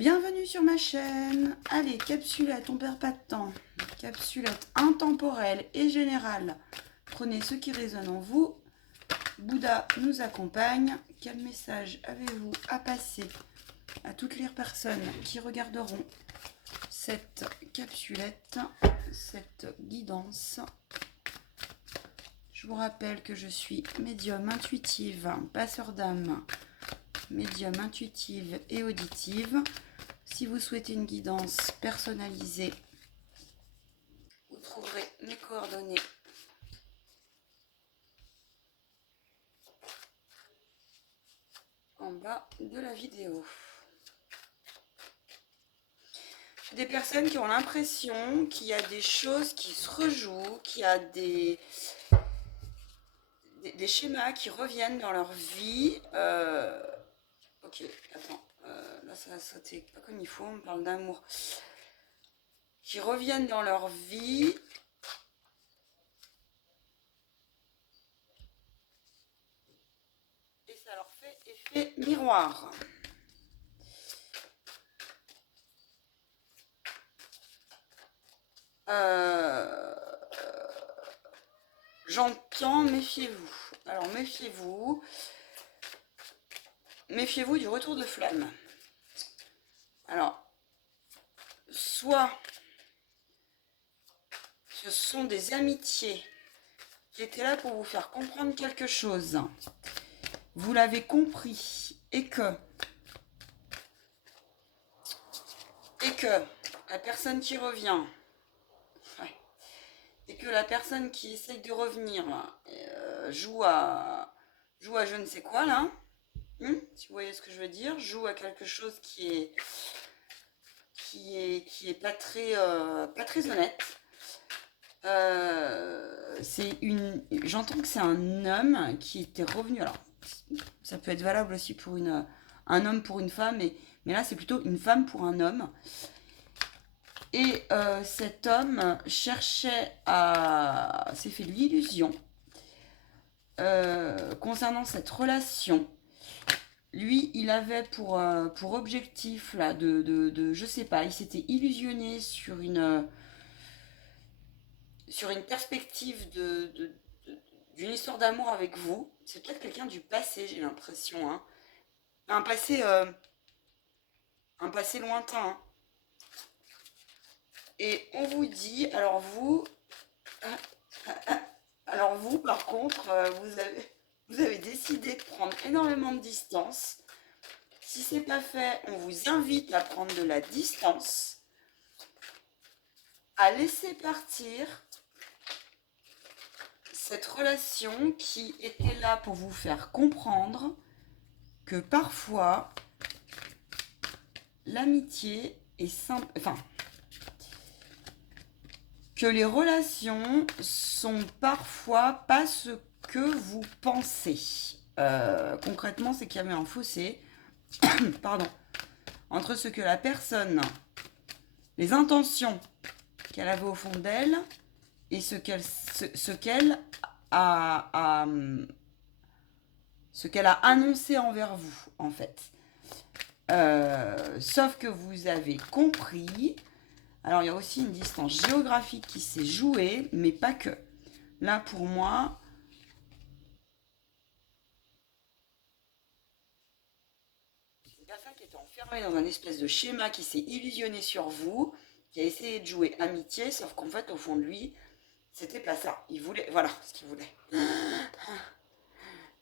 Bienvenue sur ma chaîne. Allez, capsulette, on perd pas de temps. Capsulette intemporelle et générale. Prenez ce qui résonne en vous. Bouddha nous accompagne. Quel message avez-vous à passer à toutes les personnes qui regarderont cette capsulette, cette guidance? Je vous rappelle que je suis médium intuitive, passeur d'âme, médium intuitive et auditive. Si vous souhaitez une guidance personnalisée, vous trouverez mes coordonnées en bas de la vidéo. Des personnes qui ont l'impression qu'il y a des choses qui se rejouent, qu'il y a des schémas qui reviennent dans leur vie. Ok, attends, là ça va sauter pas comme il faut, on parle d'amour. Qui reviennent dans leur vie. Et ça leur fait effet miroir. J'entends méfiez-vous. Alors méfiez-vous. Méfiez-vous du retour de flamme. Alors, soit ce sont des amitiés qui étaient là pour vous faire comprendre quelque chose. Vous l'avez compris et que la personne qui revient, et que la personne qui essaye de revenir joue à je ne sais quoi là, si vous voyez ce que je veux dire, joue à quelque chose qui est pas très honnête. J'entends que c'est un homme qui était revenu. Alors, ça peut être valable aussi pour un homme pour une femme, mais là c'est plutôt une femme pour un homme. Et cet homme s'est fait de l'illusion concernant cette relation. Lui, il avait pour objectif là je sais pas, il s'était illusionné sur une perspective d'une histoire d'amour avec vous. C'est peut-être quelqu'un du passé, j'ai l'impression, hein. Un passé lointain, hein. Et on vous dit, alors vous, par contre, vous avez décidé de prendre énormément de distance. Si c'est pas fait, on vous invite à prendre de la distance, à laisser partir cette relation qui était là pour vous faire comprendre que parfois l'amitié est simple, enfin, que les relations sont parfois pas ce que vous pensez. Concrètement, c'est qu'il y avait un fossé pardon, entre ce que la personne, les intentions qu'elle avait au fond d'elle et ce qu'elle a annoncé envers vous, en fait. Sauf que vous avez compris. Alors, il y a aussi une distance géographique qui s'est jouée, mais pas que. Là, pour moi, c'est une personne qui était enfermée dans un espèce de schéma qui s'est illusionné sur vous, qui a essayé de jouer amitié, sauf qu'en fait, au fond de lui, c'était pas ça. Il voulait, voilà ce qu'il voulait.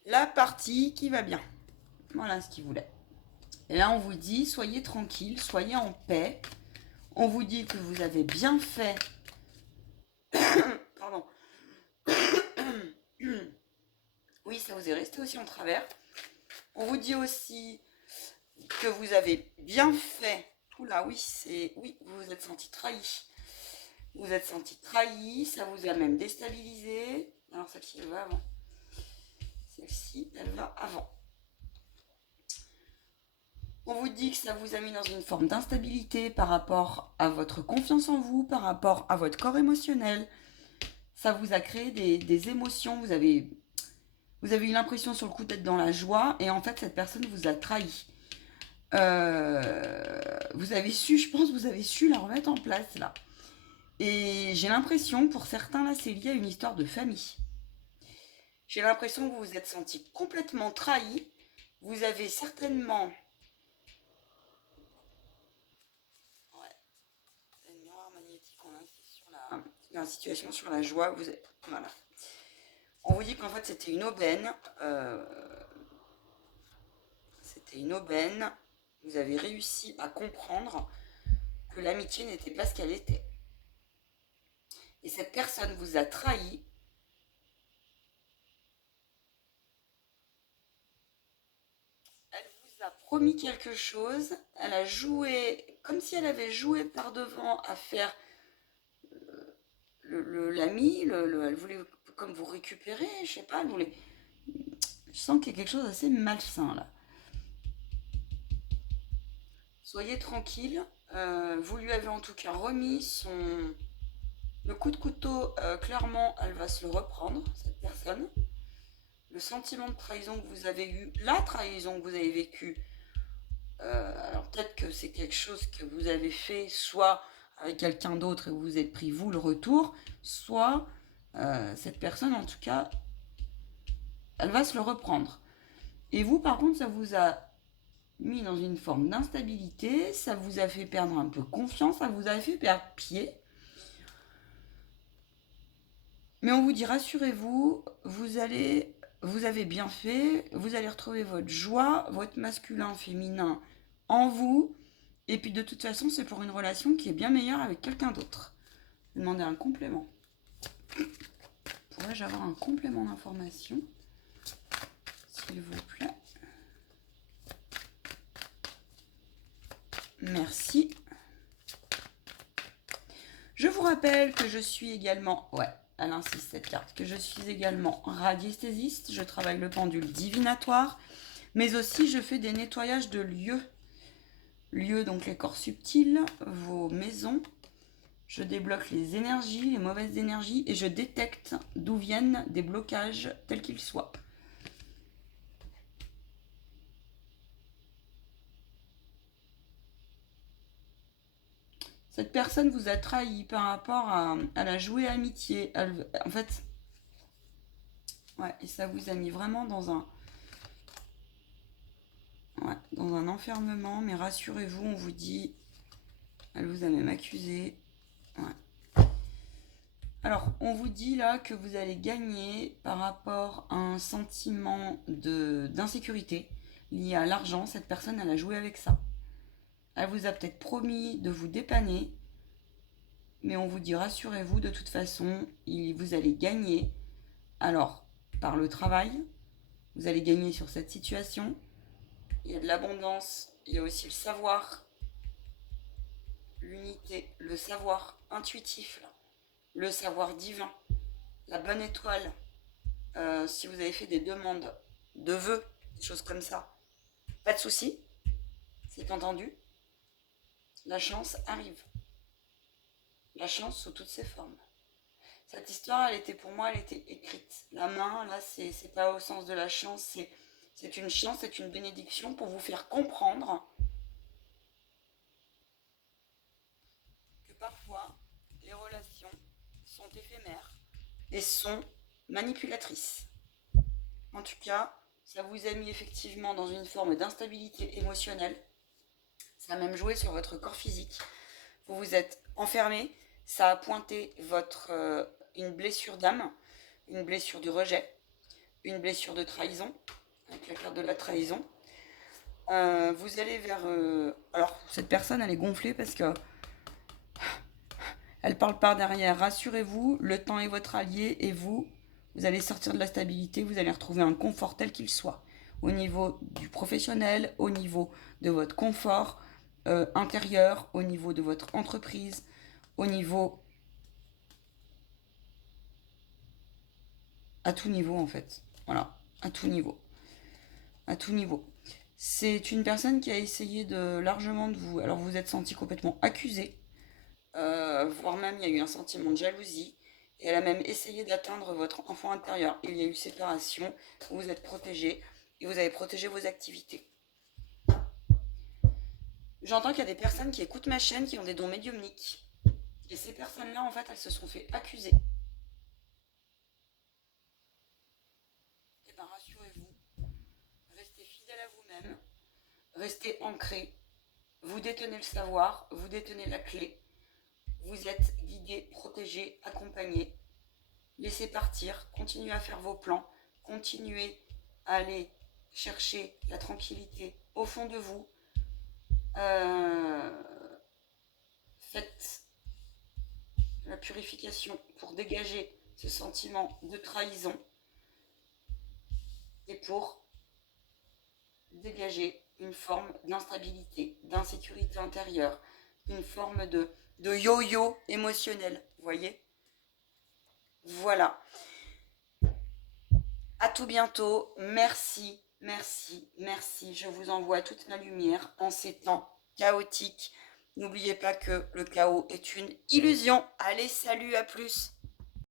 La partie qui va bien. Voilà ce qu'il voulait. Et là, on vous dit, soyez tranquille, soyez en paix. On vous dit que vous avez bien fait. Pardon. Oui, ça vous est resté aussi en travers. On vous dit aussi que vous avez bien fait. Oula, oui, vous vous êtes senti trahi. Vous vous êtes senti trahi, ça vous a même déstabilisé. Alors celle-ci, elle va avant. Celle-ci, elle va avant. On vous dit que ça vous a mis dans une forme d'instabilité par rapport à votre confiance en vous, par rapport à votre corps émotionnel. Ça vous a créé des émotions. Vous avez eu l'impression sur le coup d'être dans la joie et en fait cette personne vous a trahi. Vous avez su, je pense, vous avez su la remettre en place là. Et j'ai l'impression, pour certains là, c'est lié à une histoire de famille. J'ai l'impression que vous vous êtes senti complètement trahi. Vous avez certainement... Ouais, c'est une miroir magnétique, on insiste sur la situation, sur la joie. Vous êtes... Voilà. On vous dit qu'en fait c'était une aubaine. C'était une aubaine. Vous avez réussi à comprendre que l'amitié n'était pas ce qu'elle était. Et cette personne vous a trahi. Elle vous a promis quelque chose. Elle a joué comme si elle avait joué par devant à faire l'ami. Elle voulait comme vous récupérer. Je sais pas. Elle voulait... Je sens qu'il y a quelque chose d'assez malsain là. Soyez tranquille. Vous lui avez en tout cas remis son... Le coup de couteau, clairement, elle va se le reprendre, cette personne. Le sentiment de trahison que vous avez eu, la trahison que vous avez vécue, alors peut-être que c'est quelque chose que vous avez fait, soit avec quelqu'un d'autre et vous vous êtes pris, vous, le retour, soit cette personne, en tout cas, elle va se le reprendre. Et vous, par contre, ça vous a mis dans une forme d'instabilité, ça vous a fait perdre un peu confiance, ça vous a fait perdre pied. Mais on vous dit, rassurez-vous, vous avez bien fait, vous allez retrouver votre joie, votre masculin, féminin en vous. Et puis de toute façon, c'est pour une relation qui est bien meilleure avec quelqu'un d'autre. Je vais demander un complément. Pourrais-je avoir un complément d'information, s'il vous plaît? Merci. Je vous rappelle que je suis également... Ouais, elle insiste cette carte. Que je suis également radiesthésiste. Je travaille le pendule divinatoire. Mais aussi, je fais des nettoyages de lieux. Lieux, donc les corps subtils, vos maisons. Je débloque les énergies, les mauvaises énergies. Et je détecte d'où viennent des blocages, tels qu'ils soient. Cette personne vous a trahi par rapport à la jouée amitié. En fait, ouais, et ça vous a mis vraiment dans un... Ouais, dans un enfermement, mais rassurez-vous, on vous dit, elle vous a même accusé. Ouais. Alors, on vous dit là que vous allez gagner par rapport à un sentiment d'insécurité lié à l'argent. Cette personne, elle a joué avec ça. Elle vous a peut-être promis de vous dépanner, mais on vous dit, rassurez-vous, de toute façon, vous allez gagner. Alors, par le travail, vous allez gagner sur cette situation. Il y a de l'abondance, il y a aussi le savoir, l'unité, le savoir intuitif, là, le savoir divin, la bonne étoile. Si vous avez fait des demandes de vœux, des choses comme ça, pas de souci, c'est entendu. La chance arrive. La chance sous toutes ses formes. Cette histoire, elle était pour moi, elle était écrite. La main, là, c'est pas au sens de la chance, c'est une chance, c'est une bénédiction pour vous faire comprendre que parfois, les relations sont éphémères et sont manipulatrices. En tout cas, ça vous a mis effectivement dans une forme d'instabilité émotionnelle. Ça a même joué sur votre corps physique. Vous vous êtes enfermé, ça a pointé une blessure d'âme, une blessure du rejet, une blessure de trahison, avec la carte de la trahison. Vous allez vers... alors, cette personne, elle est gonflée parce que elle parle par derrière. Rassurez-vous, le temps est votre allié et vous allez sortir de la stabilité, vous allez retrouver un confort tel qu'il soit. Au niveau du professionnel, au niveau de votre confort intérieur, au niveau de votre entreprise, au niveau... à tout niveau en fait. Voilà, à tout niveau. À tout niveau. C'est une personne qui a essayé largement de vous... Alors vous êtes senti complètement accusé, voire même il y a eu un sentiment de jalousie. Et elle a même essayé d'atteindre votre enfant intérieur. Il y a eu séparation, vous êtes protégé et vous avez protégé vos activités. J'entends qu'il y a des personnes qui écoutent ma chaîne qui ont des dons médiumniques. Et ces personnes-là, en fait, elles se sont fait accuser. Eh bien, rassurez-vous, restez fidèle à vous-même, restez ancré. Vous détenez le savoir, vous détenez la clé. Vous êtes guidé, protégé, accompagné. Laissez partir, continuez à faire vos plans, continuez à aller chercher la tranquillité au fond de vous. Faites la purification pour dégager ce sentiment de trahison et pour dégager une forme d'instabilité, d'insécurité intérieure, une forme de yo-yo émotionnel, vous voyez? Voilà. À tout bientôt. Merci, merci, merci. Je vous envoie toute ma lumière en ces temps chaotiques. N'oubliez pas que le chaos est une illusion. Allez, salut, à plus.